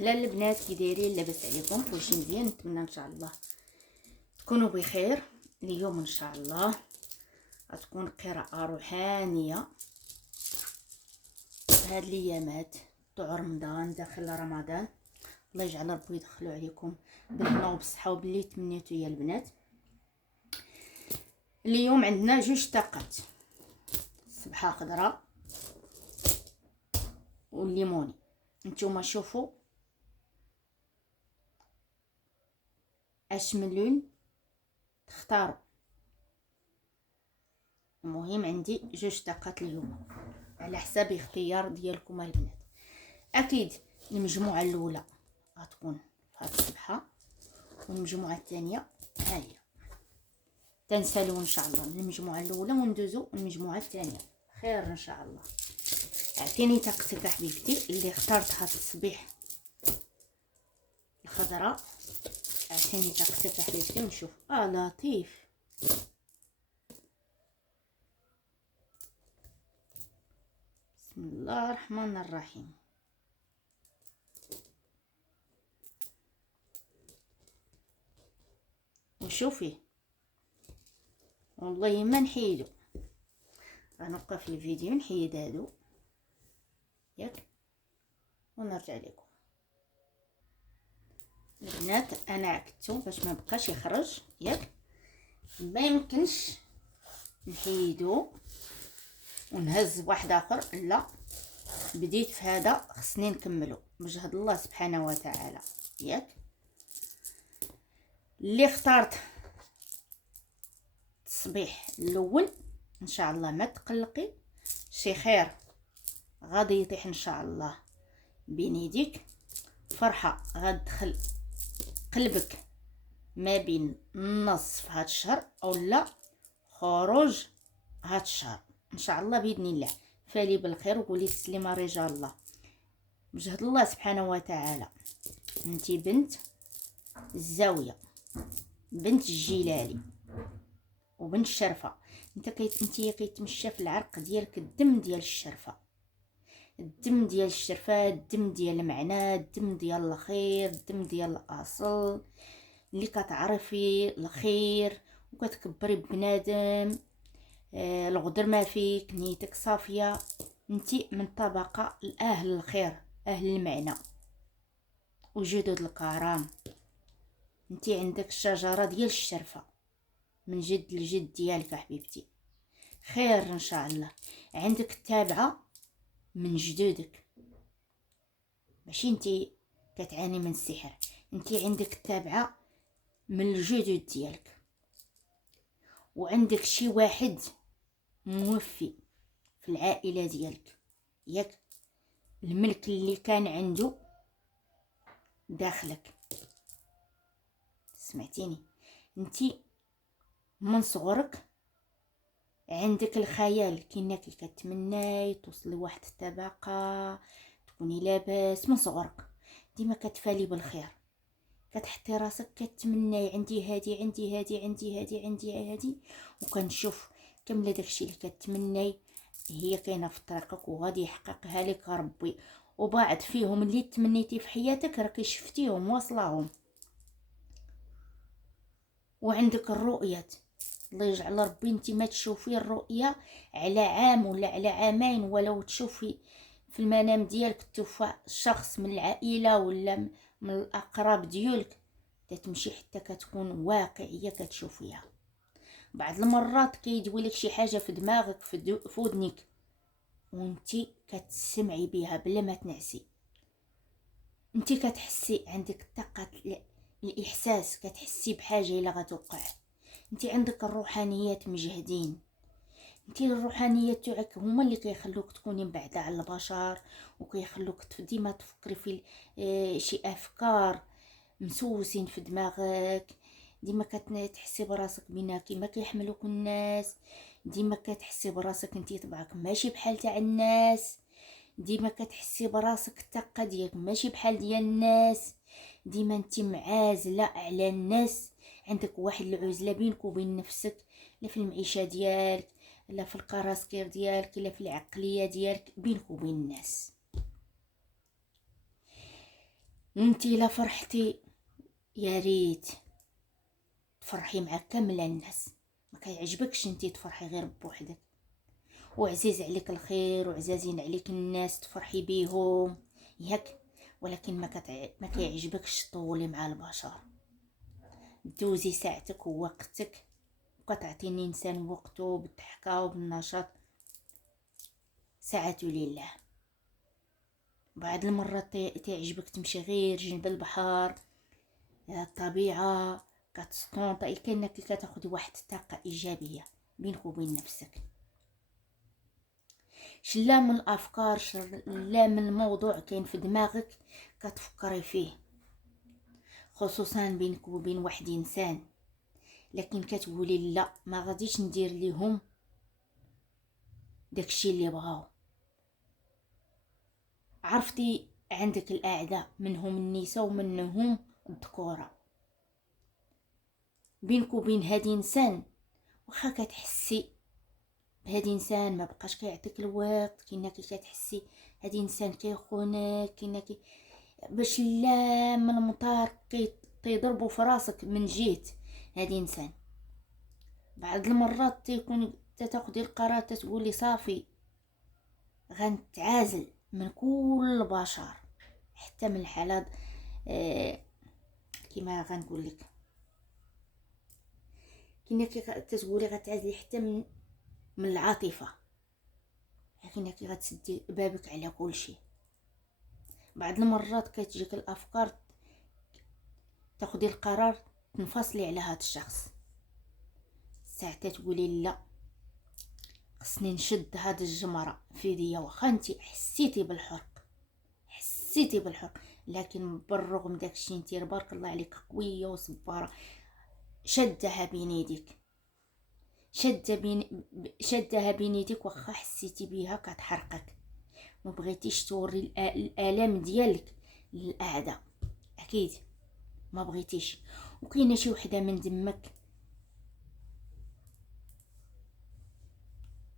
وسهلا البنات، كي دايرين؟ لاباس عليكم؟ كلشي مزيان؟ نتمنى ان شاء الله تكونوا بخير. اليوم ان شاء الله غتكون قراءه روحانيه هاد الايامات تاع رمضان، داخل رمضان. الله يجعل ربي يدخلوا عليكم بالهنا وبالصحه وباللي تمنيتو يا البنات. اليوم عندنا جوج طاقات، السبحه خضراء والليموني. نتوما شوفوا اش من لون تختاروا. المهم عندي جوج طاقات اليوم على حساب اختيار ديالكم البنات. اكيد المجموعه الاولى غتكون في هاد الصفحه، والمجموعه الثانيه ها هي. تنسالوا ان شاء الله من المجموعه الاولى وندوزو المجموعه الثانيه خير ان شاء الله. اعطيني طاقتك حبيبتي اللي اخترت هاد التصبيح الخضراء. اعطيني طاقتك حبيبتي ونشوف. لطيف. بسم الله الرحمن الرحيم. وشوفي والله ما نحيدو، غنوقف الفيديو نحيد هادو ياك ونرجع لكم البنات. انا عكدتو باش ما بقاش يخرج ياك، ما يمكنش نحيدو ونهز واحد اخر. لا، بديت في هذا خصني نكملو بجهد الله سبحانه وتعالى ياك. اللي اخترت التصبيح الاول ان شاء الله ما تقلقي، شي خير غادي يطيح ان شاء الله بين يديك. فرحه غتدخل قلبك ما بين نصف هاد الشهر او لا خروج هاد الشهر ان شاء الله باذن الله. فالي بالخير وقولي تسليمه رجال الله بجهد الله سبحانه وتعالى. انتي بنت الزاويه، بنت الجلالي وبنت الشرفه. انتي كيتمشى في العرق ديالك الدم ديال الشرفه، الدم ديال الشرفه، الدم ديال المعنى، الدم ديال الخير، الدم ديال الاصل اللي كتعرفي الخير وكتكبري بنادم. الغدر ما فيك، نيتك صافيه. انتي من طبقه الاهل الخير، اهل المعنى وجدد الكرام. انتي عندك الشجره ديال الشرفه من جد لجد ديالك حبيبتي. خير ان شاء الله. عندك التابعه من جدودك، ماشي انتي كتعاني من السحر، انتي عندك التابعه من الجدود ديالك. وعندك شي واحد موفي في العائله ديالك ياك، الملك اللي كان عنده داخلك. سمعتيني؟ انتي من صغرك عندك الخيال كأنك كتمناي توصلي واحد الطبقه تكوني لاباس. من صغرك ديما كتفالي بالخير، كتحطي راسك كتمناي عندي هادي عندي هادي عندي هادي عندي هادي، وكنشوف كامله داكشي اللي كتمناي هي كاينه في طريقك وغادي يحققها لك ربي. وبعد فيهم اللي تمنيتي في حياتك راكي شفتيهم واصلاهم. وعندك الرؤيات، الله يجعل ربي انت ما تشوفي الرؤيا على عام ولا على عامين، ولو تشوفي في المنام ديالك توفى شخص من العائله ولا من الاقراب ديالك، تتمشي حتى كتكون واقعيه كتشوفيها. بعض المرات كيدوي لك شي حاجه في دماغك في ودنك وانتي كتسمعي بها بلا ما تنعسي. انتي كتحسي عندك طاقه الاحساس، كتحسي بحاجه الا غتوقع. انتي عندك الروحانيات مجهدين. انتي الروحانيات تاعك هما اللي كيخلوك تكوني بعيده على البشر، وكيخلوك ديما تفكري في شي افكار مسوسين في دماغك. ديما كتحسي براسك بينا كيما كيحملوك الناس، ديما كتحسي براسك انتي طبعك ماشي بحال تاع الناس، ديما كتحسي براسك الطاقه ديالك ماشي بحال ديال الناس، ديما انتي معازله على الناس. عندك واحد العزله بينك وبين نفسك، لا في المعيشه ديالك، لا في القراسكير ديالك، لا في العقليه ديالك، بينك وبين الناس. وانتي لا فرحتي يا ريت تفرحي مع كامل الناس، ما كيعجبكش انتي تفرحي غير بوحدك، وعزيز عليك الخير وعزازين عليك الناس تفرحي بيهم ياك، ولكن ما كيعجبكش تطولي مع البشر، دوزي ساعتك ووقتك وكتعطيني انسان وقته بالضحكه وبالنشاط ساعته لله. بعض المرات تعجبك تمشي غير جنب البحر، الطبيعه كتستونطي، كانك كتاخدي واحد الطاقه ايجابيه بينك وبين نفسك. شلا من الافكار، شلا من الموضوع كاين في دماغك كتفكري فيه، خصوصا بينك وبين واحد انسان، لكن كتقولي لا ما غاديش ندير ليهم داكشي اللي بغاو. عرفتي عندك الاعداء، منهم النساء ومنهم الذكوره، بينك وبين هادي انسان واخا كتحسي بهادي انسان ما بقاش كيعطيك الوقت، كاينه كتحسي هادي انسان كيخونك، كاينه باش لا من المطار تيضربوا في راسك من جهه هادي انسان. بعض المرات تيكون تاخدي القرار تقولي صافي غنتعازل من كل البشر، حتى من الحالات كما غنقول لك، كاينه تتقولي غتعزلي حتى من العاطفه، كاينه غتسدي بابك على كل شيء. بعض المرات كتجيك الافكار تاخدي القرار تنفصلي على هذا الشخص، ساعتها تقولي لا خصني نشد هاد الجمره في يديا، واخا انت حسيتي بالحرق، لكن بالرغم داكشي انت تبارك الله عليك قويه وصباره، شدها بين يديك، شدها بين يديك واخا حسيتي بها كتحرقك، ما بغيتيش توري الالام ديالك للاعداء، اكيد ما بغيتيش. وكاينه شي وحده من دمك،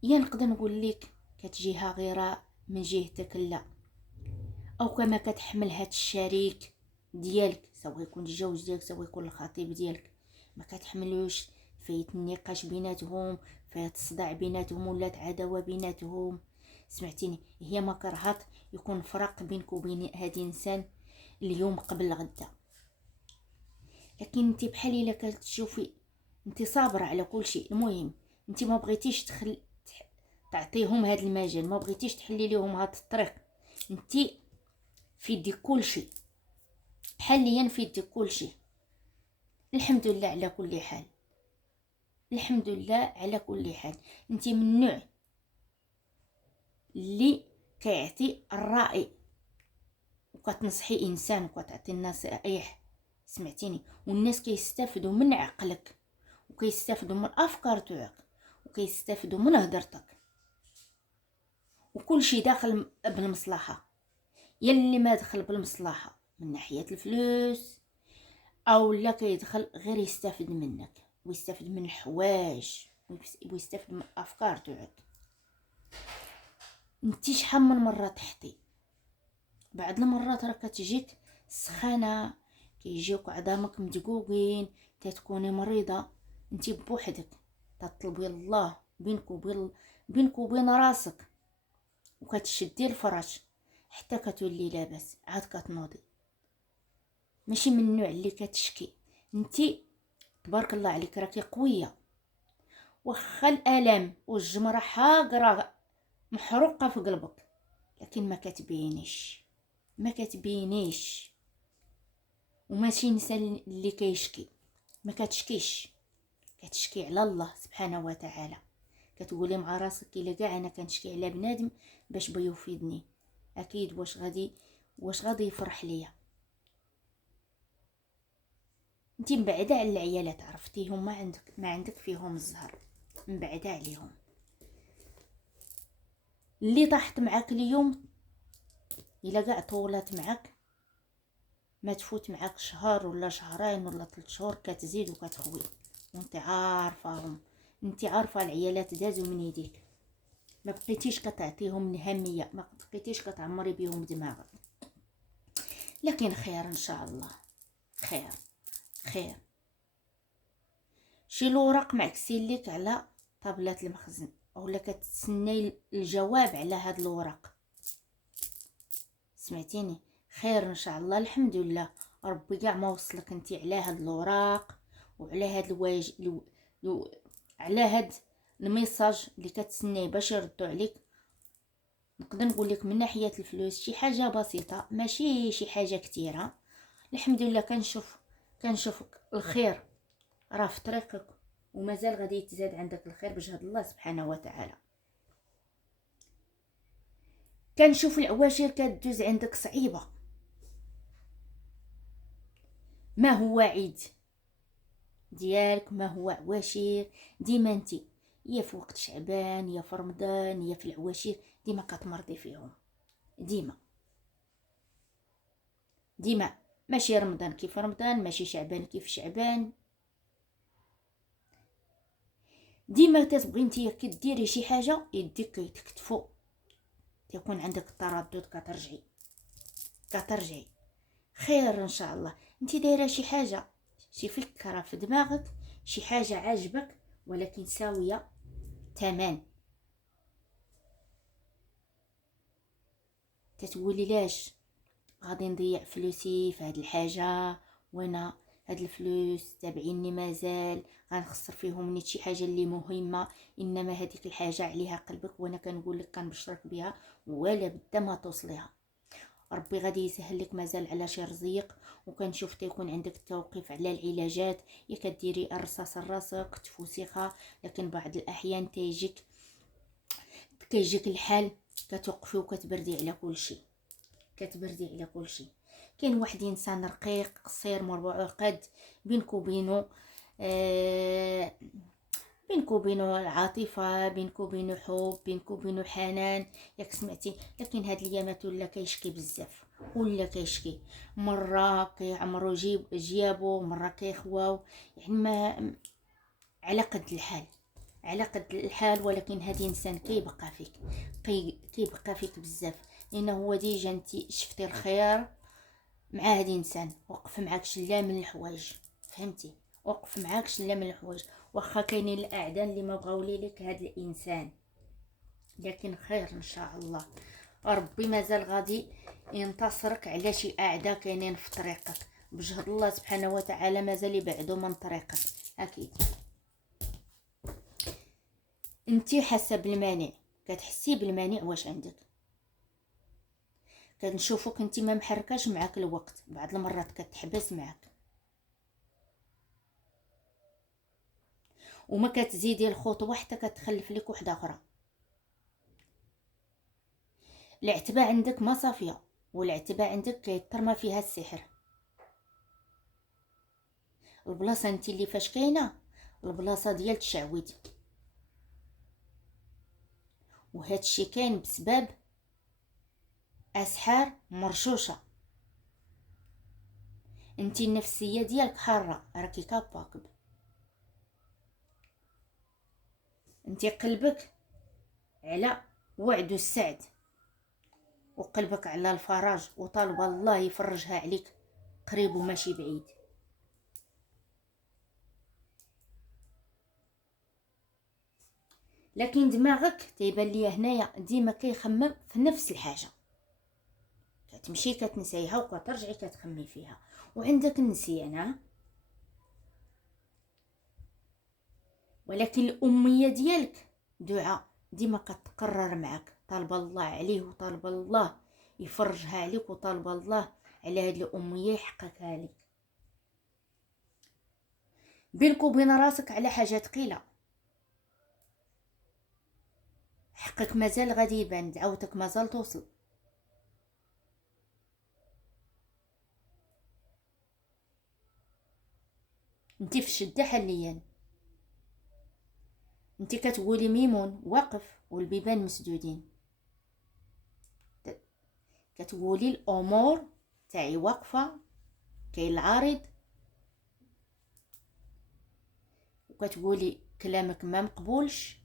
يا نقدر نقول لك كتجيها غيره من جهتك لا، او كما كتحمل هاد الشريك ديالك، سواء يكون الزوج ديالك سواء يكون الخطيب ديالك، ما كتحملوش فايت النقاش بيناتهم، فايت الصداع بيناتهم، ولات عداوه بيناتهم، سمعتيني؟ هي ما كرهت يكون فراق بينك وبين هاد الانسان اليوم قبل غدا، لكن انت بحال الا كتشوفي انت صابره على كل شيء، المهم انت ما بغيتيش تعطيهم هاد المجال، ما بغيتيش تحلي لهم هاد الطريق، انت في يدك كل شيء، حاليا في يدك كل شيء. الحمد لله على كل حال، الحمد لله على كل حال. انت من النوع اللي كيعطي الرأي وكتنصحي انسان وكتعطي النصائح، سمعتيني؟ والناس كيستافدوا من عقلك وكيستافدوا من الافكار تاعك وكيستافدوا من هدرتك، وكل شيء داخل بالمصلحه. يلي ما دخل بالمصلحه من ناحيه الفلوس او لا كيدخل غير يستافد منك ويستافد من الحوايج ويستافد من الافكار تاعك. انتي شحال من مره تحتي، بعض المرات راه كتجيك سخانه، كيجيوك عظامك مدقوقين، تتكوني مريضه، انتي بوحدك تطلبي الله بينك وبين راسك، وكتشدي الفرش حتى كتولي لاباس عاد كتنوضي، ماشي من النوع اللي كتشكي. انتي تبارك الله عليك راكي قويه، واخا الالم والجمره حاقره محروقه في قلبك، لكن ما كتبينيش. وماشي انسان اللي كيشكي، ما كتشكيش، كتشكي على الله سبحانه وتعالى، كتقولي مع راسك الا كاع انا كنشكي على بنادم باش بغا يفيدني، اكيد واش غادي يفرح ليا. انتي مبعده على العيالات، عرفتيهم ما عندك فيهم الزهر، مبعده عليهم. اللي طاحت معاك اليوم الا كاع طولت معاك ما تفوت معاك شهر ولا شهرين ولا 3 شهور كتزيد وكتخوي، وانت عارفاهم، انت عارفه العيالات دازوا من يديك، ما بقيتيش كتعطيهم الأهمية، ما بقيتيش كتعمري بهم دماغك. لكن خير ان شاء الله. خير خير. شي الوراق معكسين لك على طابلة المخزن، اولا كتسناي الجواب على هاد الوراق. سمعتيني؟ خير ان شاء الله. الحمد لله ربي كاع ما وصلك انت على هاد الوراق وعلى هاد على هاد الميساج اللي كتسناي باش يردوا عليك. نقدر نقول لك من ناحيه الفلوس شي حاجه بسيطه، ماشي شي حاجه كثيره. الحمد لله كنشوف الخير راه في طريقك، ومازال غادي يتزاد عندك الخير بجهد الله سبحانه وتعالى. كنشوف العواشر كدوز عندك صعيبه، ما هو عيد ديالك، ما هو عواشر. ديما انت يا في وقت شعبان يا في رمضان يا في العواشر ديما كتمرضي فيهم. ديما ماشي رمضان كيف رمضان، ماشي شعبان كيف شعبان. ديما تتبغي نتيا كديري شي حاجه يديك كيتكتفو، تيكون عندك التردد كترجعي. خير ان شاء الله. انت دايره شي حاجه، شي فكره في دماغك، شي حاجه عاجبك ولكن ساويه تمام. تتقولي لاش غادي نضيع فلوسي في هاد الحاجه، وانا هاد الفلوس تابعيني مازال غنخسر فيهم نيت شي حاجه اللي مهمه. انما هذيك الحاجه عليها قلبك، وانا كنقول لك كنبشرك بها ولا بد ما توصليها. ربي غادي يسهل لك مازال على شي رزيق. وكنشوف تيكون عندك التوقيف على العلاجات، يا كديري الرصاص لراسك تفوسيخه، لكن بعض الاحيان كيجيك الحال كتوقفي وكتبردي على كل شيء. كاين واحد انسان رقيق قصير مربوع قد بينك وبينه العاطفه، بينك وبينه حب، بينك وبينه حنان، ياك سمعتي. لكن هاد الايامات ولا كيشكي بزاف، ولا كيشكي مره كيعمرو جيابو، مره كيخواو، يعني ما على قد الحال. ولكن هاد الانسان كيبقى فيك بزاف، لانه هو ديجا انت شفتي الخير مع هاد الانسان، وقف معاك شله من الحوايج، فهمتي؟ وقف معاك شله من الحوايج. واخا كاينين الاعداء اللي ما بغاو لك هاد الانسان، لكن خير ان شاء الله. ربي مازال غادي ينتصرك على شي اعداء كاينين في طريقك بجهد الله سبحانه وتعالى، مازال يبعدوا من طريقك اكيد. انتي حاسه بالمانع، كتحسي بالمانع واش عندك. كنشوفوك انتي ما محركاش معاك الوقت، بعض المرات كتحبس معاك وما كتزيدي الخطوه حتى كتخلف لك وحده اخرى. العتبه عندك ما صافيه، والعتبه عندك كيترمى فيها السحر. البلاصه انت اللي فاش كاينه البلاصه ديال التشعويد، وهذا الشيء كاين بسبب اسحار مرشوشه. انت النفسيه ديالك حاره، راكي كاباكب. انت قلبك على وعد السعد، وقلبك على الفرج، وطالب الله يفرجها عليك قريب وماشي بعيد. لكن دماغك تيبان ليا هنايا ديما كيخمم في نفس الحاجه، كتمشي كتنسيها وكترجعي كتخمي فيها، وعندك النسيان. ولكن الاميه ديالك دعاء ديما كتقرر معك، طالب الله عليه وطالب الله يفرجها عليك، وطالب الله على هذه الاميه يحققها لك. بينك وبين راسك على حاجه ثقيله، حقك مازال غادي يبان، دعوتك مازال توصل. انتي في الشده حاليا، انتي كتقولي ميمون واقف والبيبان مسدودين، كتقولي الامور تاعي واقفه، كاين العارض، وكتقولي كلامك ما مقبولش،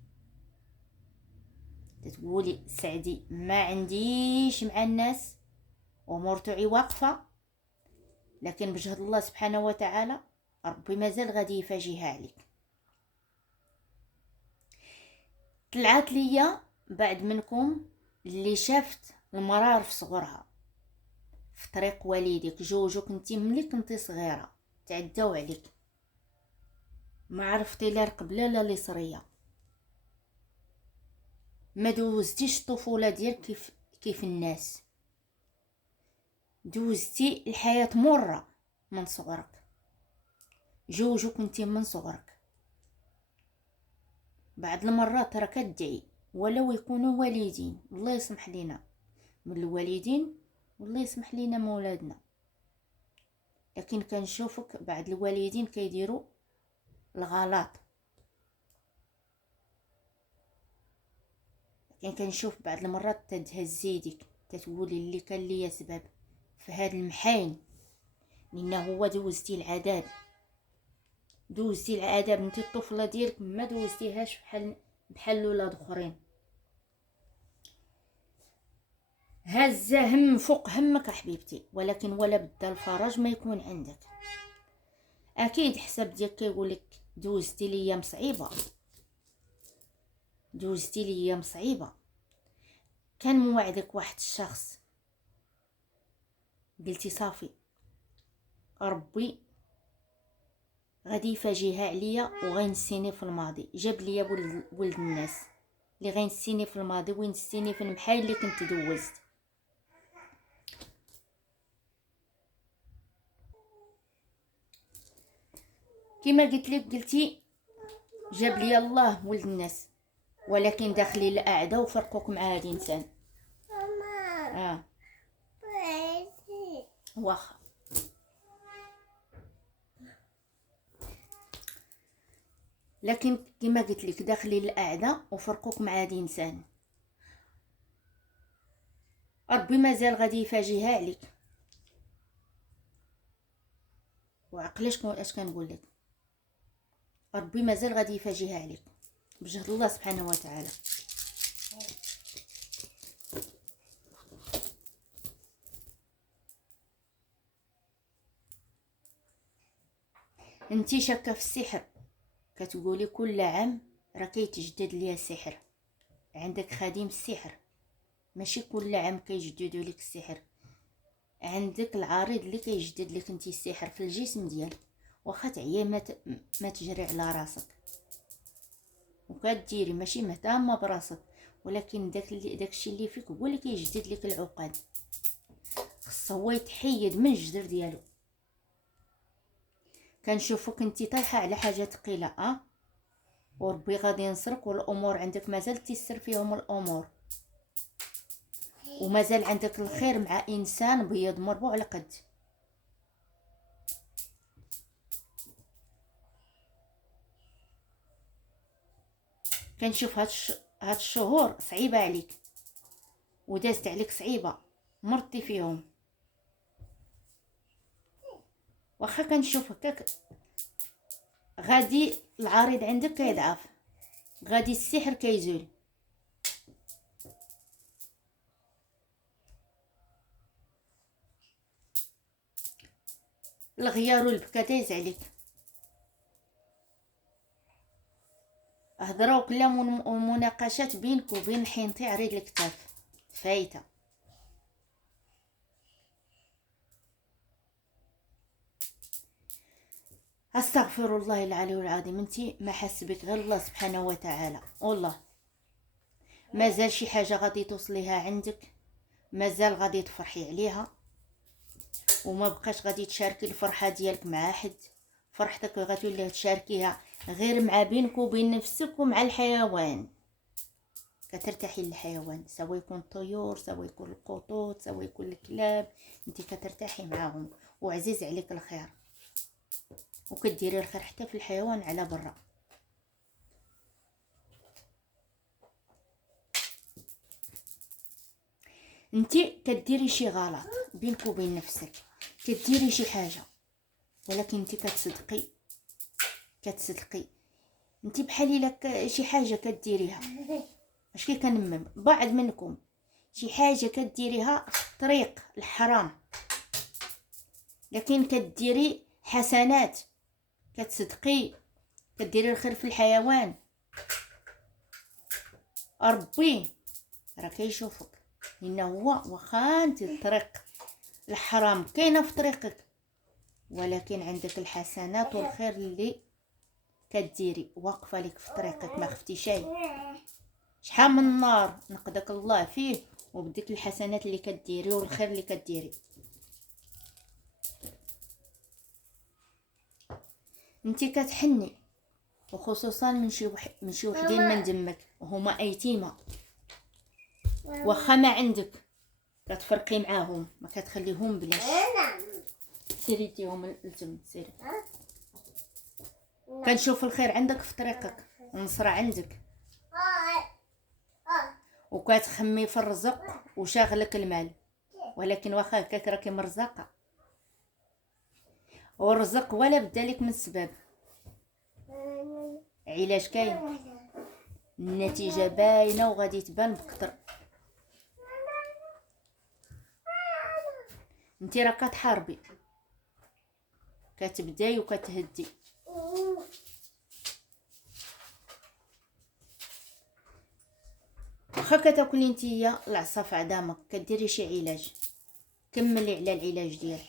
تقولي سعدي ما عنديش مع الناس، امور تاعي واقفه. لكن بجهد الله سبحانه وتعالى ربي مازال غادي يفاجئها عليك. طلعت ليا بعد منكم اللي شافت المرار في صغرها في طريق والديك، جوجو كنتي ملي كنتي صغيره تعداو عليك، ما عرفتي لا القبله لا اليسريه، ما دوزتيش الطفوله ديالك كيف الناس، دوزتي الحياه مره من صغرك. جوجو كنتي من صغرك بعد المرات راه كتدعي ولو يكونوا والدين، الله يسمح لينا من الوالدين والله يسمح لينا من ولادنا، لكن كنشوفك بعد الوالدين كيديروا الغلط، لكن كنشوف بعض المرات تتهز يديك تتقولي اللي كان ليا سبب في هذا المحاين، لانه هو دوزتي العذاب، دوزتي العذاب. انت الطفله ديالك ما دوزتيهاش بحال ولاد اخرين، هز هم فوق همك حبيبتي، ولكن ولا بدا الفرج ما يكون عندك. اكيد حساب ديالك كيقولك دوزتي ليام صعيبه، دوزتي ليام صعيبه، كان موعدك واحد الشخص قلتي صافي ربي غادي يفاجئها عليا وغينسيني في الماضي، جاب ليا ولد الناس اللي غينسيني في الماضي وينسيني في المحايل اللي كنت دوزت. كما قلت لك قلتي جاب لي الله ولد الناس، ولكن داخلي الاعداء وفرقوك مع هذا الانسان. واخا لكن كما قلت لك داخلي الاعداء وفرقوك مع هذا الانسان، ربي مازال غادي يفاجئها عليك. وعقلاش اش كنقول لك، ربي مازال غادي يفاجئها عليك بجهد الله سبحانه وتعالى. انتي شاكه في السحر، كتقولي كل عام راه كيتجدد ليا السحر، عندك خادم السحر، ماشي كل عام كيجددوا لك السحر، عندك العريض اللي كيجدد لك انتي السحر في الجسم ديالك، واخا تعيا ما تجري على راسك وكديري ماشي مهتمه براسك، ولكن داكشي اللي فيك هو اللي كيجدد لك العقد، خص هو يتحيد من الجذر ديالو. كنشوفك انتي طايحه على حاجه ثقيله وربي غادي ينصرك، والامور عندك مازال تيسر فيهم الامور، ومازال عندك الخير مع انسان بيض مربوع على قد. كنشوف هاد الشهور صعيبه عليك ودازت عليك صعيبه، مرتي فيهم، واخا كنشوف هكاك غادي العريض عندك كيضعف، غادي السحر كيزول، الغيار والبكا دايز عليك، هضره وكلام ومناقشات بينك وبين حينتي عريض الكتاف فايته. استغفر الله العلي العظيم، انتي ما حس بك غير الله سبحانه وتعالى، والله مازال شي حاجه غادي توصليها عندك، مازال غادي تفرحي عليها، وما بقاش غادي تشاركي الفرحه ديالك مع حد، فرحتك غتولي تشاركيها غير مع بينك وبين نفسك ومع الحيوان، كترتاحي للحيوان، سواء يكون الطيور سواء يكون القطوط سواء يكون الكلاب، انت كترتاحي معاهم وعزيز عليك الخير، وكديري الخير حتى في الحيوان على برا. انت كديري شي غلط بينك وبين نفسك، كديري شي حاجه ولكن انت كتصدقي انت بحال الا شي حاجه كديريها، اش كنمم بعض منكم شي حاجه كديريها في الطريق الحرام، لكن كديري حسنات، كتصدقي، كديري الخير في الحيوان، ربي راه كيشوفك. لان هو واخا انت الطريق الحرام كاينه في طريقك، ولكن عندك الحسنات والخير اللي كديري واقفه لك في طريقك، ما خفتي شيء. شحال من النار نقدك الله فيه وبديك الحسنات اللي كديري والخير اللي كديري. انت كتحني، وخصوصا من شي وحدين من دمك وهما ايتيمه، واخا ما عندك كتفرقي معاهم، ما كتخليهم بلاش. سيري ديهم التم، سيري. كنشوف الخير عندك في طريقك، النصرة عندك، وكتخمي في الرزق وشاغلك المال، ولكن واخا هكاك راكي مرزقه، والرزق ولا بدالك من السبب. علاج كاين، النتيجه باينه وغادي تبان بكتر. انتي راه كتحاربي، كتبداي وكتهدي. واخا كتاكلي نتيا العصا في عظامك، كديري شي علاج، كملي على العلاج ديالك،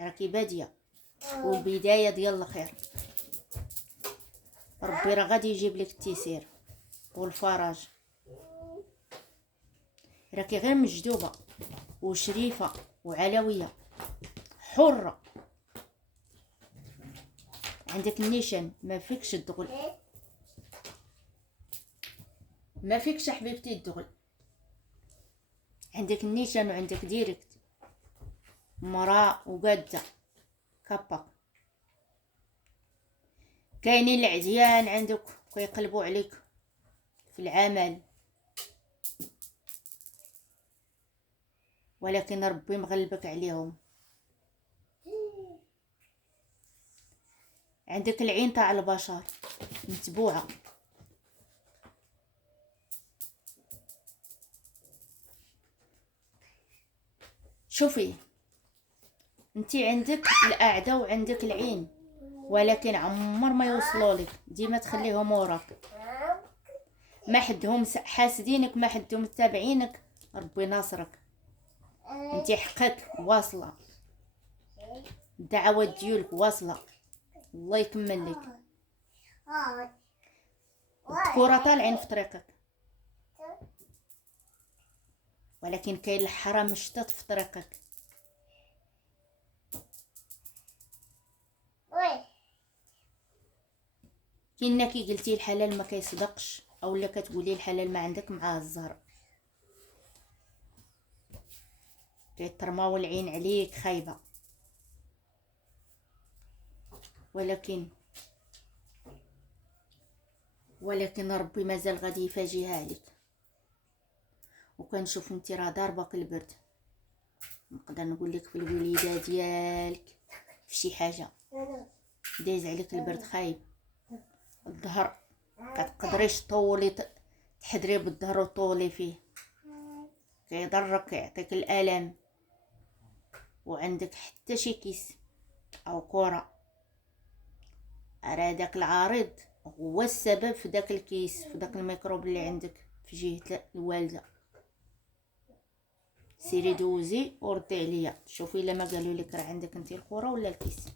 راكي باديه والبدايه ديال الخير. ربي راه غادي يجيب لك التيسير والفرج. راكي غير مجدوبه وشريفه وعلويه حره، عندك النيشان، ما فيكش الدغل، ما فيكش حبيبتي الدغل. عندك النيشان وعندك ديريكت، مراه وقاده كابا. كاينين العديان عندك كيقلبوا عليك في العمل، ولكن ربي مغلبك عليهم. عندك العين تاع البشر متبوعه، شوفي انتي عندك الاعداء وعندك العين، ولكن عمر ما يوصلوا لك، ديما تخليهم وراك. ما حدهم حاسدينك، ما حدهم تابعينك، ربي ناصرك. انتي حقك واصله، الدعوات ديالك واصله، الله يكمل لك. الذكورة طالعين في طريقك، ولكن كاين الحرام شتات في طريقك. كي قلتي الحلال ما كيصدقش، اولا كتقولي الحلال ما عندك معاه الزهر، كيترماو العين عليك خايبه. ولكن ربي مازال غادي يفاجئها عليك. وكنشوف انت راه ضاربك البرد، نقدر نقول لك في الوليده ديالك في شي حاجه دايز عليك البرد خايب. الظهر كتقدريش طولي تحضري بالظهر وطولي فيه، كيضرك يعطيك الالم. وعندك حتى شي كيس او كره، راه داك العارض هو السبب في داك الكيس، في داك الميكروب اللي عندك في جهه الوالده. سيري دوزي وردي عليا، شوفي الا ما قالوا لك راه عندك انت الكره ولا الكيس.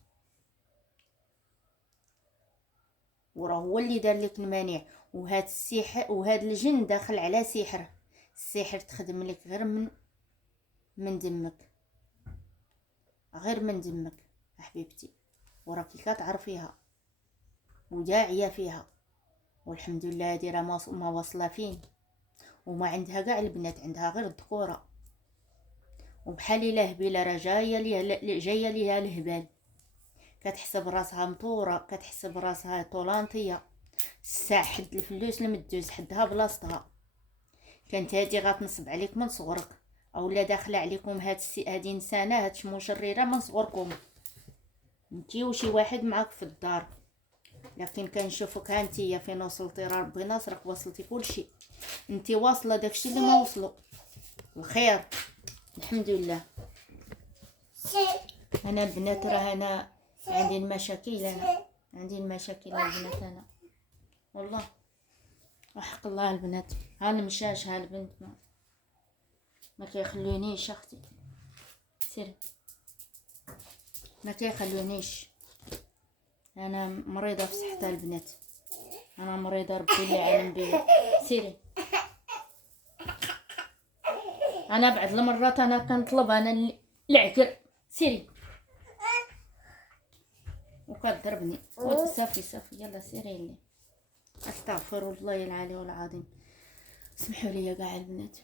وراه هو اللي دار لك المانع، وهاد السحر وهاد الجن داخل على سحر. السحر تخدم لك غير من دمك، غير من دمك حبيبتي، وراكي كتعرفيها وداعيه فيها. والحمد لله هادي راه ما واصله فين، وما عندها كاع البنات، عندها غير الذكوره. وبحال الا هبيله راه جايه ليها الهبال، كتحسب راسها مطوره، كتحسب راسها طولانطيه. الساعه حد الفلوس المدوز حدها بلاصتها. كانت هادي غتنصب عليك من صغرك، اولا داخله عليكم هادي انسانه، هاد مشرره من صغركم انتي وشي واحد معاك في الدار. لكن كنشوفك ها انتيا فين وصلتي، راه ربي ناصرك، وصلتي كلشي، انتي واصله داكشي اللي ما وصلوا الخير الحمد لله. انا البنات راه انا عندي المشاكل، انا عندي المشاكل البنات انا والله. وحق الله البنات، ها المشاش ها البنت ما كيخلونيش اختي سيري، ما كيخلونيش. انا مريضه في صحتها البنات، انا مريضه ربي اللي عالم بيا. سيري انا بعض المرات انا كنطلب انا العكر سيري وكضربني. صافي صافي يلا سيري لي. استغفر الله العلي العظيم. سمحوا لي كاع البنات،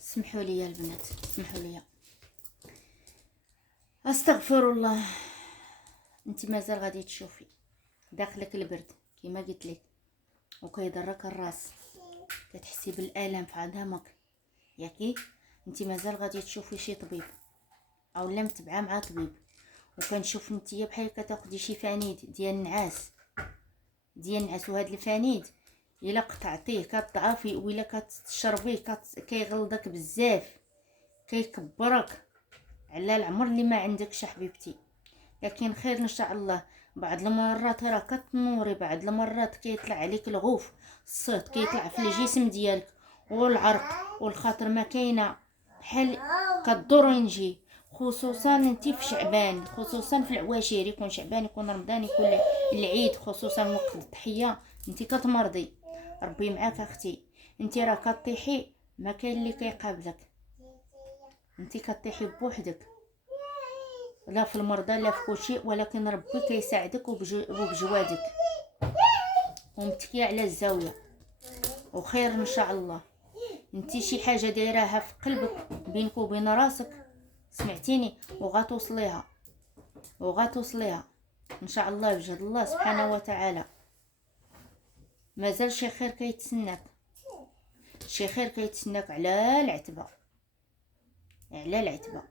سمحوا لي البنات، سمحوا لي. استغفر الله. انت مازال غادي تشوفي داخلك البرد كيما قلت لك، وكيضرك الراس، كتحسي بالالم في عظامك ياكي. انت مازال غادي تشوفي شي طبيب او لا متبعه مع طبيب. وكنشوف نتيا بحال كتاخدي شي فانيد ديال النعاس، وهاد الفانيد الا قطعتيه كتضعفي، وإلا كتشربيه كيغلظك بزاف، كيكبرك على العمر اللي ما عندكش حبيبتي. لكن خير ان شاء الله. بعض المرات راه كتنوري، بعض المرات كيطلع عليك الغوف، الصوت كيطلع في الجسم ديالك والعرق والخاطر ما كاينه بحال كدور ينجي. خصوصا انت في شعبان، خصوصا في العواشر، يكون شعبان يكون رمضان يكون العيد، خصوصا وقت الضحيه انت كتمرضي. ربي معاك اختي، انت راه كطيحي ما كاين اللي كيقابلك، انت كطيحي بوحدك، لا في المرضى لا في كل شيء، ولكن ربي كيساعدك وبجوادك ومتكيه على الزاويه وخير ان شاء الله. انت شي حاجه دايراها في قلبك بينك وبين راسك سمعتيني، وغاتوصليها ان شاء الله بجد الله سبحانه وتعالى. مازال شي خير كيتسناك، شي خير كيتسناك على العتبه، على العتبه،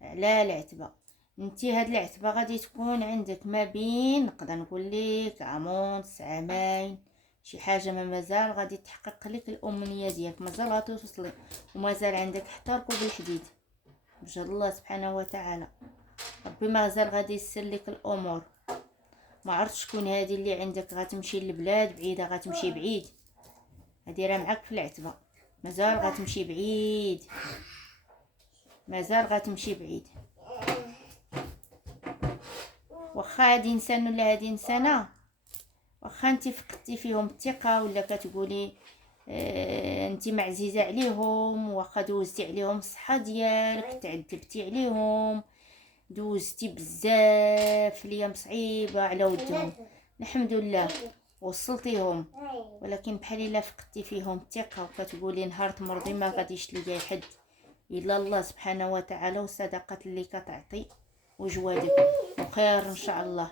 على العتبه. انتي هاد العتبه غادي تكون عندك ما بين نقدر نقول لك عامون 9 عامين، شي حاجه ما مازال غادي تحقق لك الامنيه ديالك، مازال غتوصلي ومازال عندك حتى ركوب الحديد بجد الله سبحانه وتعالى. ربي مازال غادي يسر لك الامور. ما عرفت شكون هذه اللي عندك غتمشي للبلاد بعيده، غتمشي بعيد، هذه راه معاك في العتبه، مازال غتمشي بعيد، مازال غتمشي بعيد. واخا هادي انسان ولا هادي انسانه، واخا انت فقدتي فيهم الثقه ولا كتقولي انت معزيزه عليهم، واخا دوزتي عليهم الصحه ديالك، تعذبتي عليهم، دوزتي بزاف الايام صعيبه على ودهم، الحمد لله وصلتيهم، ولكن بحال الا فقدتي فيهم الثقه وكتقولي نهار تمرضي ما غاديش تلقاي حد الا الله سبحانه وتعالى والصدقات اللي كتعطي وجوادك وخير ان شاء الله.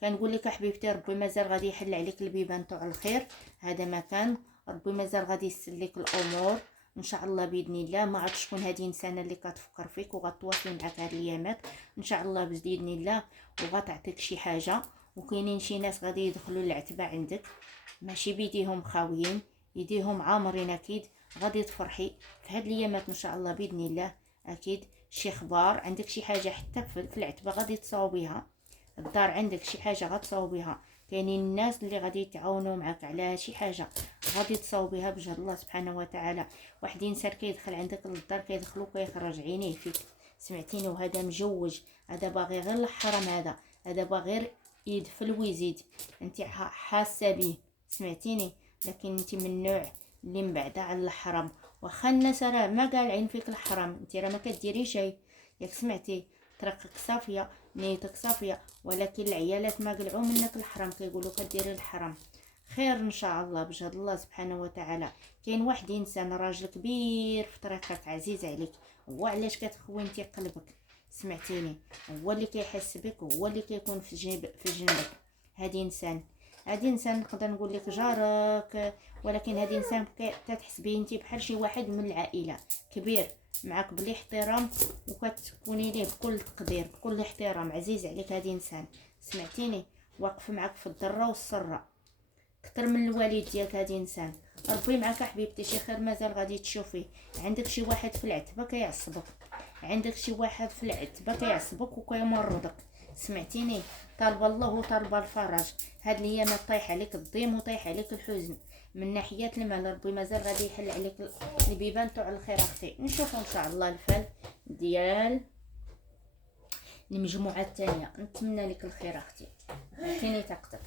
كنقول لك حبيبتي ربي مازال غادي يحل عليك البيبان تاع الخير، هذا ما كان، ربي مازال غادي يسر لك الامور ان شاء الله باذن الله. ما عرفتش شكون هذه الانسانه اللي كتفكر فيك وغتواصل معك هاد الايامات ان شاء الله باذن الله، وغتعطيك شي حاجه. وكاينين شي ناس غادي يدخلوا العتبه عندك ماشي بيديهم خاويين، يديهم عامرين، اكيد غادي تفرحي في هاد الايامات ان شاء الله باذن الله. اكيد شي اخبار عندك، شي حاجه حتى في العتبه غادي تصاوبيها، الدار عندك شي حاجه غتصاوبيها، كاينين الناس اللي غادي يتعاونوا معك على شي حاجه غادي تصاوبيها بجد الله سبحانه وتعالى. واحد انسان كيدخل عندك للدار كيدخلو كيخرج عينيه فيك سمعتيني، وهذا مجوج، هذا باغي غير الحرام، هذا باغي غير يدفل ويزيد، انت حاسه به سمعتيني. لكن انت من النوع اللي مبعده على الحرام، واخا الناس راه ما قالعين فيك الحرام، انت راه ما كديري شيء ياك سمعتي، طريقك صافيه نيتك صافيه، ولكن العيالات ما قلعوا منك الحرام كيقولوا كديري الحرام. خير ان شاء الله بجد الله سبحانه وتعالى. كاين واحد انسان راجل كبير في طريقك عزيز عليك، هو علاش كتخوي انت قلبك سمعتيني، هو اللي كيحس بك، هو اللي كيكون في جنبك. هادي انسان نقدر نقول لك جارك، ولكن هادي انسان كتحس به انت بحال شي واحد من العائله كبير معك بالاحترام، وكتكوني ليه بكل تقدير بكل احترام، عزيز عليك هادي انسان سمعتيني، واقف معك في الضره والسره. اكثر من الوالد ديالك. هذا انسان. ربي معك حبيبتي. شي خير مازال غادي تشوفيه. عندك شي واحد في العتبه كيعصبك، عندك شي واحد في العتبه كيعصبك وكيمرضك. سمعتيني؟ طالبه الله وطالبه الفرج. هاد الايامات طايح عليك الضيم وطايح عليك الحزن من ناحيه المال. ربي مازال غادي يحل عليك البيبان تاع الخير اختي. نشوفوا ان شاء الله الفال ديال المجموعه الثانيه. نتمنى لك الخير اختي. عطيني طاقتك.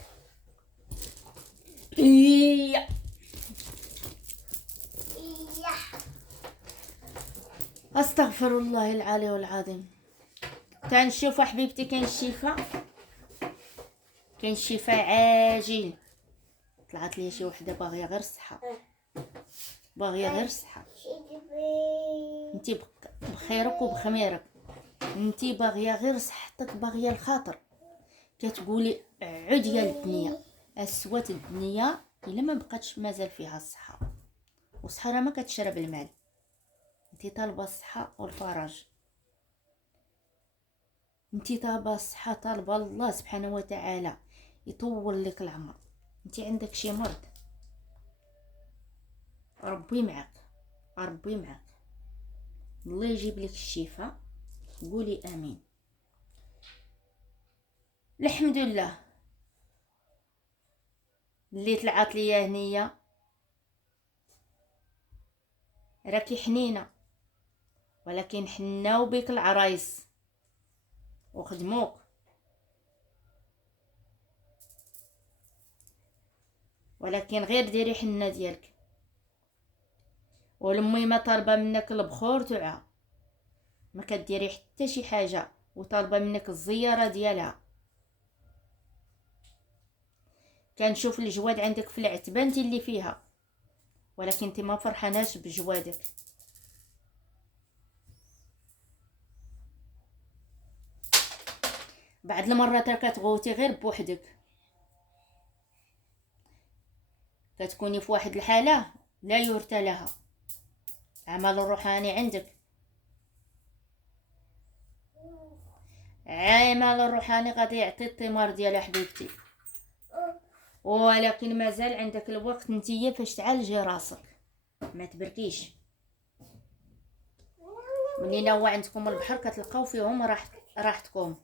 استغفر الله العلي العظيم. تنشوف حبيبتي كاين الشفاء، كاين الشفاء عاجل. طلعت لي شي وحده باغيه غير الصحه، باغيه غير الصحه. انتي بخيرك وبخميرك، انتي باغيه غير صحتك، باغيه الخاطر. كتقولي عود يا الدنيا، اسوات الدنيا الا ما بقاتش مازال فيها الصحه. والصحه راه ما كتشرب المال. انتي طالبه الصحه والفرج، انتي طالبه الصحه، طالبه الله سبحانه وتعالى يطول لك العمر. انتي عندك شي مرض، ربي معك، ربي معك. الله يجيب لك الشفاء. قولي امين. الحمد لله اللي طلعت ليا هنيه. راكي حنينه، ولكن حناو بك العرايس وخدموك، ولكن غير ديري حنه ديالك. والمي ما طالبه منك البخور تاعها، ما كديري حتى شي حاجه، وطالبه منك الزياره ديالها. كنشوف الجواد عندك في العتبه انت اللي فيها، ولكن انت ما فرحاناش بجوادك. بعد المرات راه كتغوتي غير بوحدك، كتكوني في واحد الحاله لا يرثى لها. عمل الروحاني عندك، عمل الروحاني غادي يعطي الثمار ديالها حبيبتي. ولكن مازال عندك الوقت نتيا فاش تعالجي راسك، ما تبركيش. ملي نوا عندكم البحر كتلقاو فيهم راحتكم،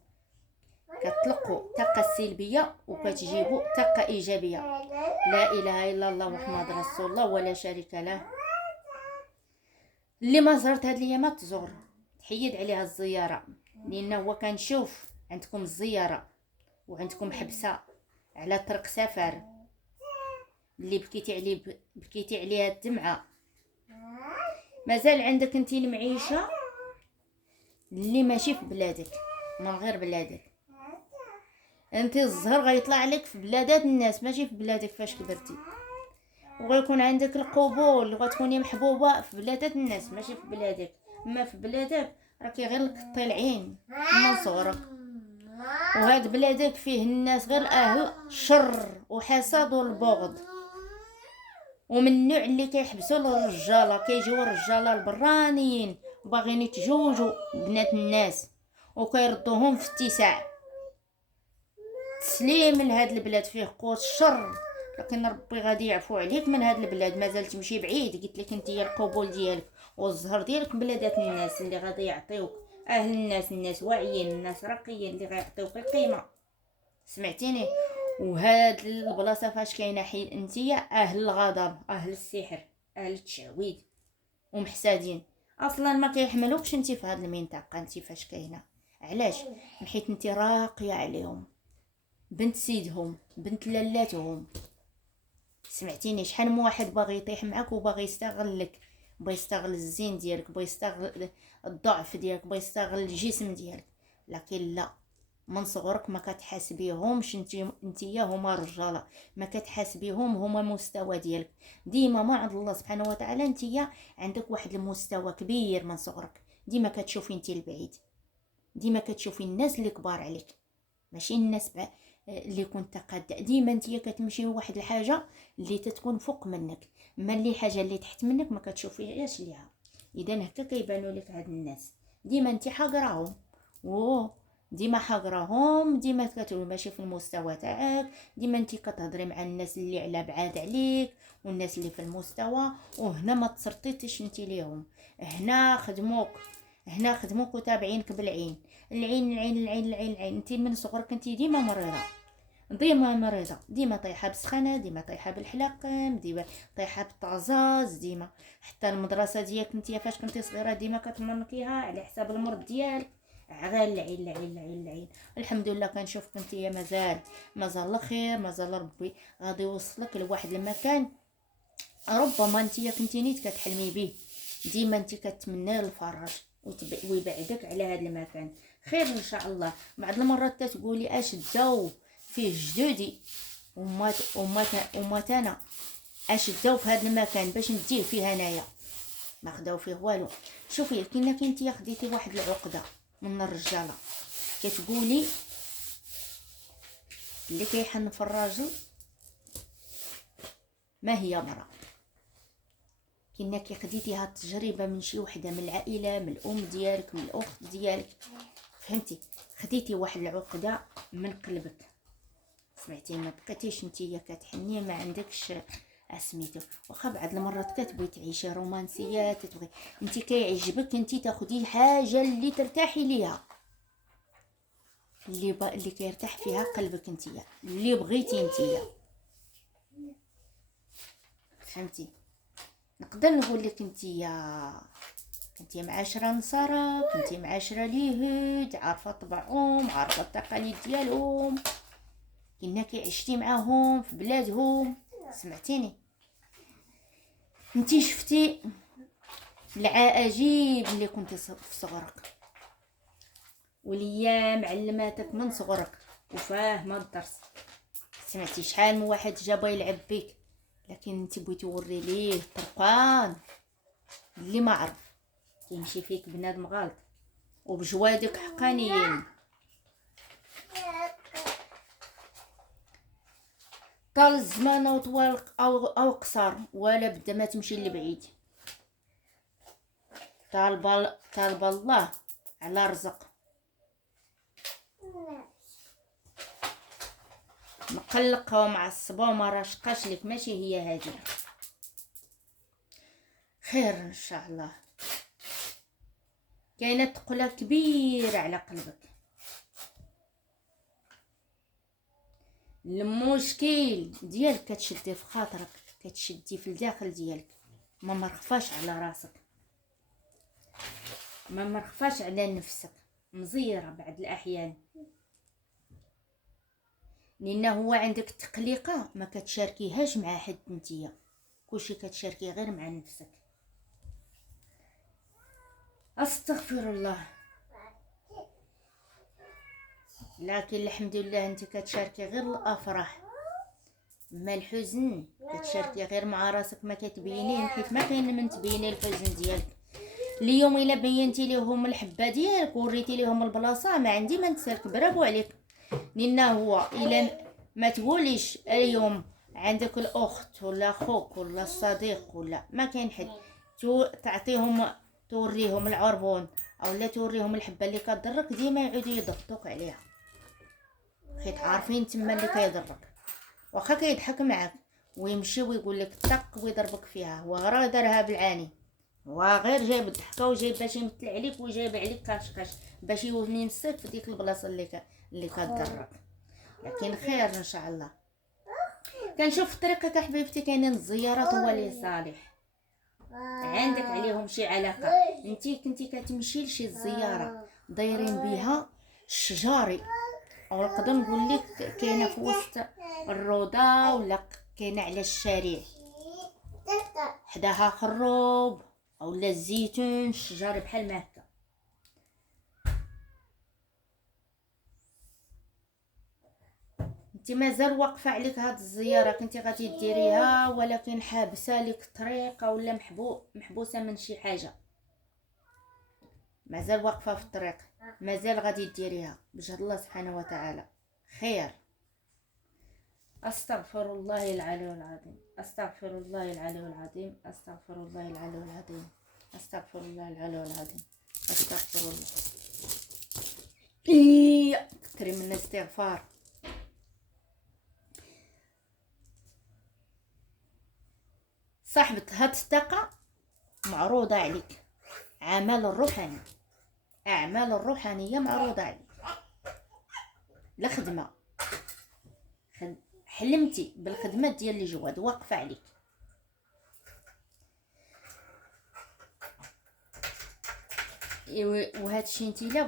كتلقوا الطاقه السلبيه وكتجيبوا طاقه ايجابيه. لا اله الا الله محمد رسول الله ولا شريك له. اللي ما زرت هاد الايامات تزور، تحيد عليها الزياره، لان هو كنشوف عندكم الزياره وعندكم حبسه على طريق سفر اللي بكيتي عليها الدمعه. مازال عندك انتي المعيشه اللي ماشي في بلادك، من غير بلادك. انتي الزهر غيطلع لك في بلادات الناس ماشي في بلادك فاش كبرتي. وغيكون عندك القبول، غتكوني محبوبه في بلادات الناس ماشي في بلادك. اما في بلادك راكي غير لك العين من صغرك. وهاد بلادك فيه الناس غير اهل شر وحسد والبغض، ومن النوع اللي كيحبسوا الرجاله. كيجيو الرجاله البرانيين باغيين يتزوجوا بنات الناس وكيردوهم في اتساع. تسليم لهاد البلاد فيه قوه الشر، لكن ربي غادي يعفو عليك من هاد البلاد. مازال تمشي بعيد، قلت لك انت القبول ديالك والزهر ديالك بلادات الناس اللي غادي يعطيوك. اهل الناس واعيين، الناس راقيين اللي غيعطيوك القيمه. سمعتيني؟ وهاد البلاصه فاش كاينه انتيا اهل الغضب، اهل السحر، اهل التشعويذ ومحسادين، اصلا ما كيحملوكش انت في هاد المنطقه. انت فاش كاينه علاش؟ حيت انت راقيه عليهم، بنت سيدهم، بنت لالاتهم. سمعتيني؟ شحال من واحد باغي يطيح معك وباغي يستغلك، باغي يستغل الزين ديالك، باغي يستغل الضعف ديالك، باغي يستغل الجسم ديالك. لكن لا، من صغرك ما كتحاسبيهمش انتيا هما رجاله، ما كتحاسبيهم هما مستوى ديالك. ديما ما عند الله سبحانه وتعالى انتيا عندك واحد المستوى كبير من صغرك. ديما كتشوفي انتي البعيد، ديما كتشوفي الناس اللي كبار عليك، ماشي الناس اللي كنت قاده. ديما انتيا كتمشي واحد الحاجه اللي تتكون فوق منك، اما اللي حاجه اللي تحت منك ما كتشوفيهاش ليها. اذا هكا كيبانوا لك هاد الناس، ديما انت حاقراهم ديما حاقراهم، ديما كتقول ماشي في المستوى تاعك، ديما انت كتهضري مع الناس اللي على بعاد عليك والناس اللي في المستوى، وهنا ما تسرطيتش انت ليهم. هنا خدموك وتابعينك بالعين. العين العين العين العين العين. انت من صغرك انت ديما مريضه، ديما مريضه، ديما طايحه بالسخانه، ديما طايحه بالحلاقم، ديما طايحه بالطعزاز، ديما حتى المدرسه ديالك انت فاش كنتي صغيره ديما كتمنكيها على حساب المرض ديالك. غير العين العين العين العين. الحمد لله كنشوفك انت مازال الخير، مازال ربي غادي يوصلك لواحد المكان ربما انت كنتي نيت كتحلمي به. ديما انت كتمنى الفرج ويبعدك على هذا المكان. خير ان شاء الله. بعض المرات تقولي اش داو فيه جدودي وماتنا، اش داو في هذا المكان باش نديه فيه هنايا، ما خداو فيه والو. شوفي كينك انت خديتي واحد العقده من الرجاله، كتقولي اللي كيحن في الراجل ما هي مرأة. كينك خديتي هاد التجربه من شي وحده من العائله، من الام ديالك، من الاخت ديالك، فهمتي؟ خديتي واحد العقده من قلبك، سمعتي؟ ما بقيتيش نتيا كتحني، ما عندكش اسميتو. واخا بعض المرات كتبغي تعيشي رومانسيات، تبغي انت كيعجبك انت تاخدي حاجه اللي ترتاحي ليها، اللي كيرتاح فيها قلبك انتيا، اللي بغيتي انتيا، فهمتي؟ نقدر نقول لك انتيا كنتي معاشره نصارى، كنتي معاشره اليهود، عارفه طبعهم، عارفه التقاليد ديالهم، كنك عشتي معاهم في بلادهم، سمعتيني؟ انتي شفتي العجيب اللي كنتي في صغرك، والايام علماتك من صغرك وفاهمه الدرس. سمعتي شحال من واحد جابا يلعب بيك، لكن انت بغيتي توري ليه طرقان اللي ما عرف كيمشي فيك بنادم غلط وبجوادك حقانيين. طال الزمان او طوال او قصر، ولا بدا ما تمشي لبعيد. طالب الله على رزق، مقلقه ومعصبه وما راشقاش لك، ماشي هي هذه. خير ان شاء الله. كاينه تقله كبيره على قلبك، المشكل ديالك كتشدي في خاطرك، كتشدي في الداخل ديالك، ما مرخفاش على راسك، ما مرخفاش على نفسك، مزيره بعض الاحيان، لان هو عندك تقليقه ما كتشاركيهاش مع حد نتيا، كلشي كتشاركي غير مع نفسك. استغفر الله. لكن الحمد لله انت كتشاركي غير الافراح، ما الحزن كتشاركي غير مع راسك، ما كتبينيه، حيت ما كاين من تبيني الحزن ديالك. اليوم الا بينتي ليهم الحبه ديالك وريتي ليهم البلاصه، ما عندي ما نتسالك، برافو عليك. لان هو الا ما تقوليش اليوم عندك الاخت ولا اخوك ولا الصديق ولا ما كاين حد تعطيهم، توريهم العربون او لا توريهم الحبه اللي كضرك، ديما يعودوا يضغطوك عليها، حيت عارفين تما اللي كيضرك. واخا كيضحك معاك ويمشي ويقول لك طق ويضربك فيها، هو غير دارها بالعاني، هو غير جايب الضحكه وجايب باش يمثل عليك وجايب عليك كاشكاش باش يولي ينسك في ديك البلاصه اللي كضرك. لكن خير ان شاء الله. كنشوف في طريقك حبيبتي كاينين الزيارات هو اللي صالح، عندك عليهم شي علاقه، انتي كنتي كتمشي لشي زياره دايرين بها الشجاري، او نقدر نقول لك كاينه في وسط الروضه ولا كاينه على الشارع حداها خروب او لا الزيتون، الشجر بحال ما هكا. انت مازال واقفه عليك هاد الزياره، كنتي غادي ديريها ولكن حابسه لك الطريق ولا محبوسه من شي حاجه، مازال واقفه في الطريق، مازال غادي ديريها بجهد الله سبحانه وتعالى. خير. استغفر الله العلي العظيم، استغفر الله العلي العظيم، استغفر الله العلي العظيم، استغفر الله العلي العظيم، استغفر الله. تكثري من الاستغفار. صاحبة هاد الطاقة معروضة عليك، أعمال الروحانية معروضة عليك. الخدمة، حلمتي بالخدمة ديال الجواد واقفة عليك. وهذا الشيء انت الا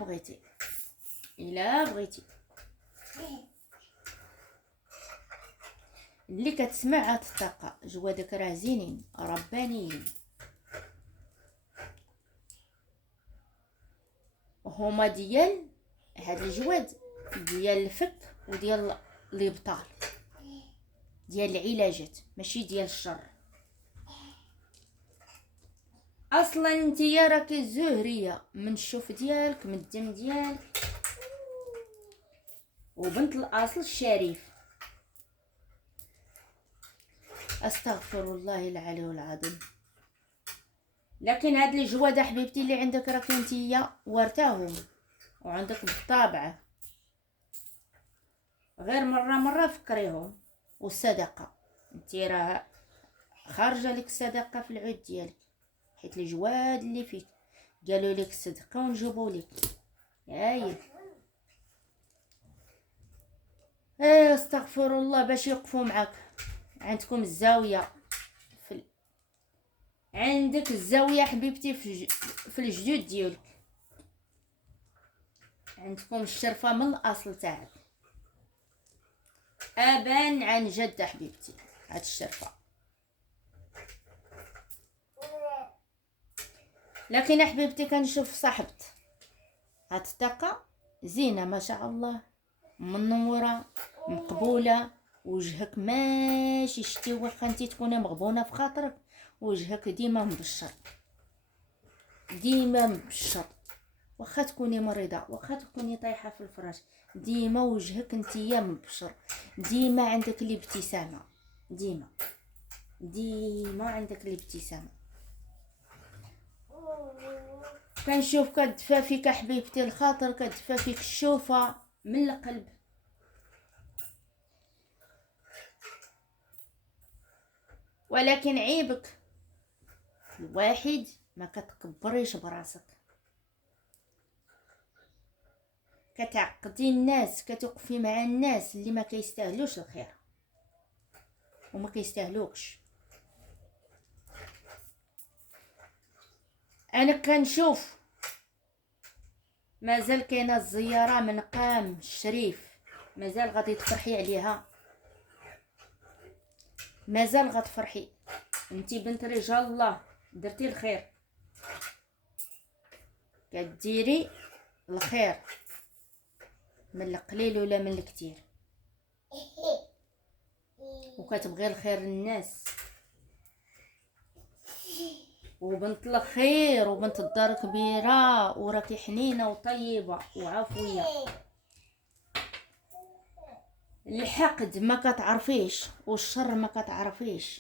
بغيتي اللي كتسمع هاد الطاقه، جوادك راه زينين ربانيين، هما ديال هاد الجواد ديال الفك وديال الابطال، ديال العلاجات، ماشي ديال الشر. اصلا نتيا راكي زهريه من الشوف ديالك، من الدم ديالك، وبنت الاصل الشريف. استغفر الله العلي العظيم. لكن هاد الجواد حبيبتي اللي عندك راكي نتيا ورثاهم وعندك بالطابع، غير مره فكريهم. والصدقه، انتي راه خارجه لك الصدقه في العود ديالك، حيت الجواد اللي فيك قالوا لك الصدقه ونجيبوا لك. استغفر الله. باش يوقفوا معك عندكم الزاويه عندك الزاويه حبيبتي في الجدود ديالك، عندكم الشرفه من الاصل تاعك، ابان عن جد حبيبتي هاد الشرفه. لكن حبيبتي كنشوف صاحبت هاد الطاقه زينه ما شاء الله، منوره مقبوله، وجهك ماشي شتي، واخا انت تكوني مغبونه في خاطرك وجهك ديما مبشر، واخا تكوني مريضه، واخا تكوني طايحه في الفراش، ديما وجهك نتيا مبشر، ديما عندك الابتسامه، ديما عندك الابتسامه. كنشوف كدفى فيك حبيبتي الخاطر، كدفى فيك الشوفه من القلب. ولكن عيبك الواحد ما كتكبريش براسك، كتعقدي الناس، كتوقفي مع الناس اللي ما كيستاهلوش الخير وما كيستاهلوكش. انا كنشوف مازال كاينه الزياره من قام الشريف، مازال غادي تفرحي عليها، مازال غتفرحي. انتي بنت رجال الله، درتي الخير، كديري الخير من القليل ولا من الكثير، وكتبغي الخير للناس، وبنت الخير وبنت الدار كبيره، وراكي حنينه وطيبه وعفويه. الحقد ما كتعرفيش والشر ما كتعرفيش،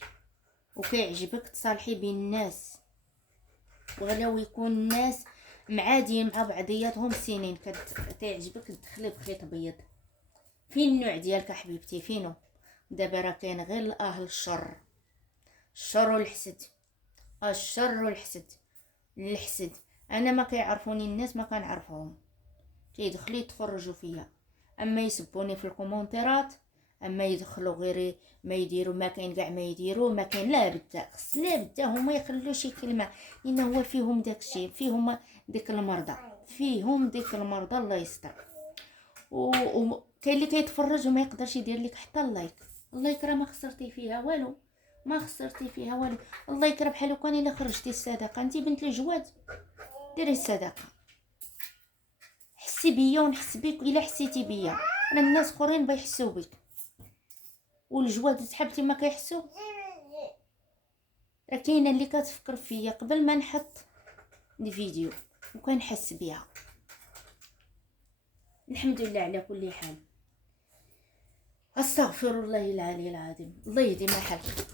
وكيعجبك تصالحي بين الناس، ولو يكون الناس معادين مع بعضياتهم سنين، كتعجبك تدخلي بخيط بيض. فين النوع ديالك حبيبتي؟ فينو؟ دابا راه كاين غير اهل الشر، الشر والحسد، الشر والحسد. الحسد انا ما كيعرفوني الناس، ما كنعرفهم، كيدخلوا يتفرجوا فيا، اما يسبوني في الكومونتيرات، اما يدخلوا غير ما يديروا، ما كاين كاع ما يديروا، ما كاين لا بدا، خص لا بدا هما يخلوا شي كلمه، لان هو فيهم داكشي، فيهم ديك المرضى، الله يستر. وكاين اللي كيتفرج وما يقدرش يدير لك حتى اللايك. الله يكرم، ما خسرتي فيها والو، الله يكرم. بحال كان الا خرجتي الصدقه، انت بنت الجواد ديري الصدقه، حسي بيا ونحس بيك. الا حسيتي بيا انا الناس اخرين بيحسوا بك، والجواد تحبتي ما كيحسوا. راه كاينه اللي كتفكر فيا قبل ما نحط الفيديو وكنحس بيها. الحمد لله على كل حال. استغفر الله العلي العظيم. الله يهدي ما حالك،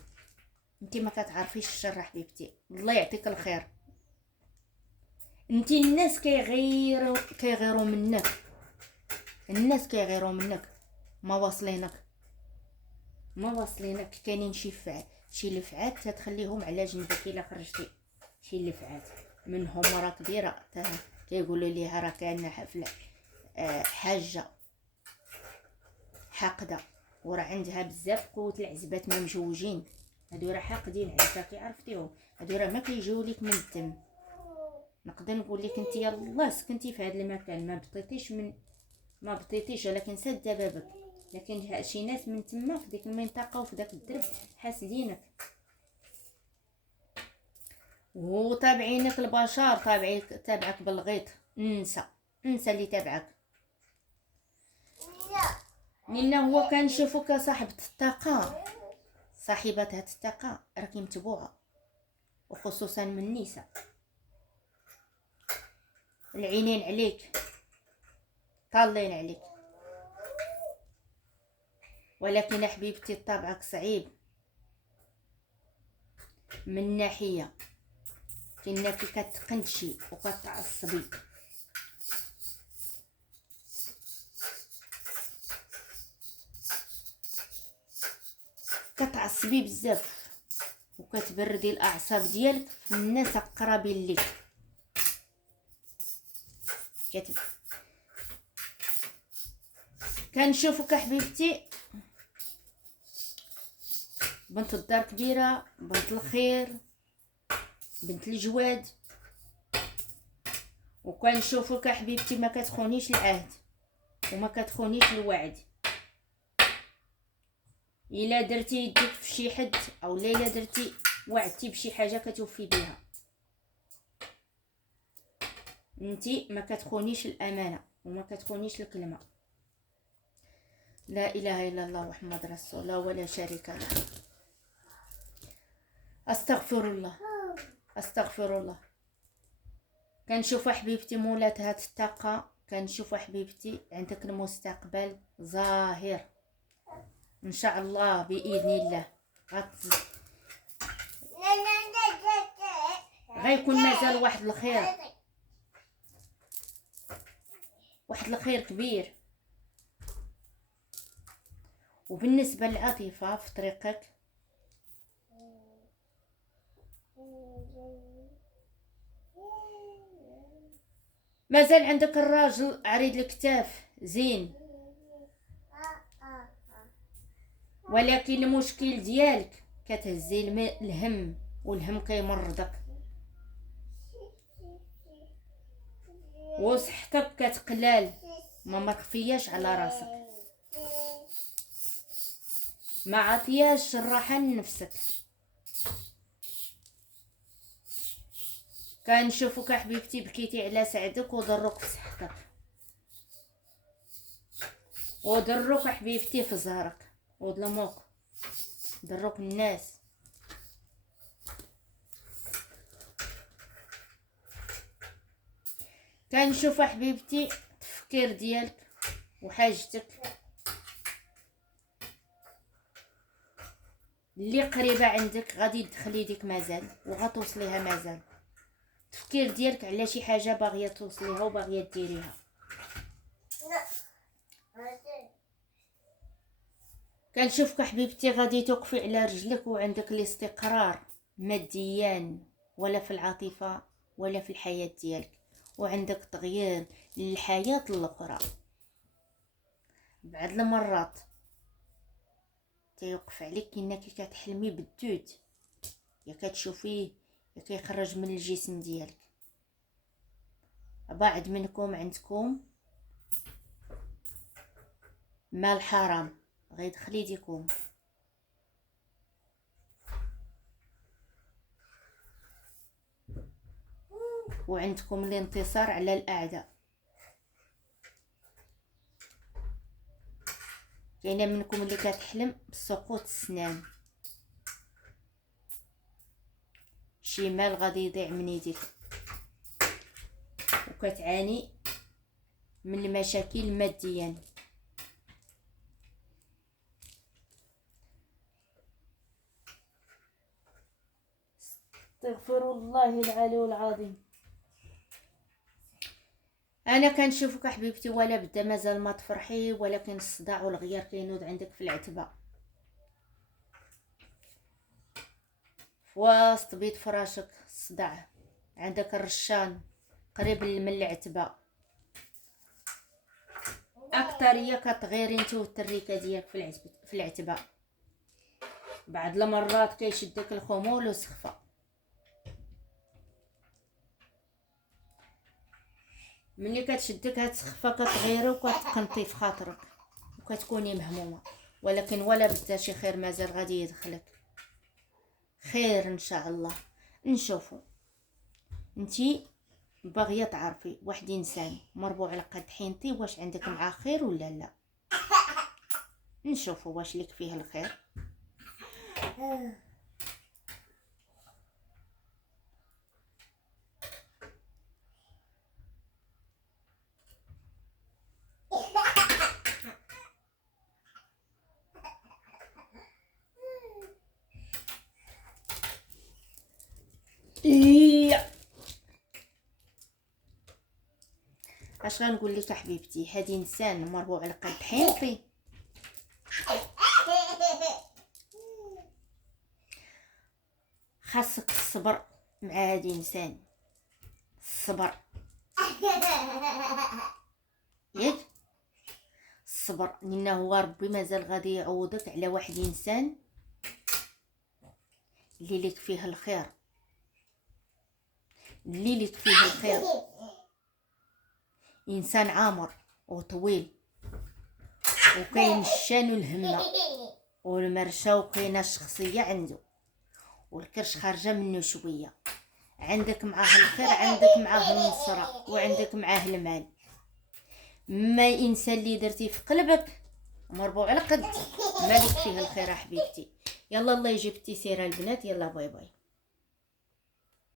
انت ما كتعرفيش الشر حبيبتي، الله يعطيك الخير. انت الناس كيغيروا منك، الناس كيغيروا منك، ما واصلينك. كاينين شي لفعات تتخليهم على جنبك الا خرجتي. شي لفعات منهم راه كبيره كيقولوا ليها راه كان حفله حاجه حاقده وراه عندها بزاف قوه العزبات ما مجوجين. هادو راه حاقدين عليك، عرفتيهم. هادو راه ما كيجيو ليك من الدم. نقدر نقول لك انت يلاه سكنتي في هذا المكان، ما بطيتيش ولكن سد بابك، لكن شي ناس من تما في ديك المنطقه وفي داك الدرب حاسدينك وتابعينك البشر، تابعك بالغيط. انسى اللي تابعك. لأن هو كنشوفك صاحبة الطاقة، صاحبة هاد الطاقة راكي متبوعة، وخصوصا من النساء. العينين عليك، طالين عليك. ولكن حبيبتي طبعك صعيب من ناحية انك كتقنشي وكتعصبي. كتعصبي بزاف وكتبردي الاعصاب ديالك في الناس قرابين ليك. كنشوفك حبيبتي بنت الدار كبيره، بنت الخير، بنت الجواد. وكنشوفك حبيبتي ما كتخونيش العهد وما كتخونيش الوعد. الا درتي يديك في شي حد او الا درتي وعدتي بشي حاجه كتوفي بها. انتي ما كتخونيش الامانه وما كتخونيش الكلمه. لا اله الا الله محمد رسول الله ولا شريك له. استغفر الله. كنشوف حبيبتي مولات هاد الطاقه، كنشوف حبيبتي عندك المستقبل ظاهر ان شاء الله باذن الله. غيكون مازال واحد الخير كبير. وبالنسبه للعاطفه في طريقك، مازال عندك الراجل عريض الكتاف زين، ولكن المشكل ديالك كتهزي الهم والهم كيمرضك وصحتك كتقلال، ما مخفياش على راسك، ما عطياش الراحه لنفسك. كنشوفك حبيبتي بكيتي على سعدك وضروك في صحتك وضروك حبيبتي في زهرك وظلموك، ضروك الناس. كنشوف حبيبتي التفكير ديالك وحاجتك اللي قريبه عندك غادي تدخلي ديك مازال وغتوصليها مازال. التفكير ديالك على شي حاجه باغيه توصليها وباغيه ديريها. كنشوفك حبيبتي غادي توقفي على رجلك وعندك الاستقرار ماديا ولا في العاطفه ولا في الحياه ديالك، وعندك تغيير للحياه الاخرى. بعض المرات تيوقف عليك انك كتحلمي بالدود، يا كتشوفيه يا كيخرج من الجسم ديالك. بعض منكم عندكم مال حرام غيدخل يديكم، وعندكم الانتصار على الاعداء. كاينه منكم اللي كتحلم بسقوط السنان، شي مال غادي يضيع من يديك، وكتعاني من المشاكل ماديا. استغفر الله العلي العظيم. انا كنشوفك حبيبتي ولا بدا مازال ما تفرحي، ولكن الصداع والغيار كينوض عندك في العتبه، في وسط بيت فراشك الصداع، عندك الرشان قريب من العتبه، اكثريه كتغيري انت والتريكه ديالك في العتبه. بعض المرات كيشدك الخمول وسخفه. ملي كتشدك هاد السخفه كتغيري وكتقنطي في خاطرك وكتكوني مهمومه، ولكن ولا بدا شي خير مازال غادي يدخلك، خير ان شاء الله. نشوفوا انتي باغيه تعرفي واحد انسان مربوع على قد حينتي واش عندك معاه خير ولا لا. نشوفوا واش ليك فيه الخير. اش غنقول لك حبيبتي، هادي انسان مربوع على قد حينتي خاصك الصبر مع هادي انسان، الصبر ياك الصبر، لانه هو ربي مازال غادي يعوضك على واحد انسان اللي ليك فيه الخير، اللي ليك فيه الخير، انسان عامر وطويل وكاين الشان والهمه والمرشه وكاينه الشخصيه عنده والكرش خارجه منه شويه. عندك معاه الخير، عندك معاه النصره، وعندك معاه المال. ما انسان اللي درتي في قلبك مربوع على قد مالك فيه الخير حبيبتي. يلا الله يجيب التيسيره البنات، يلا باي باي.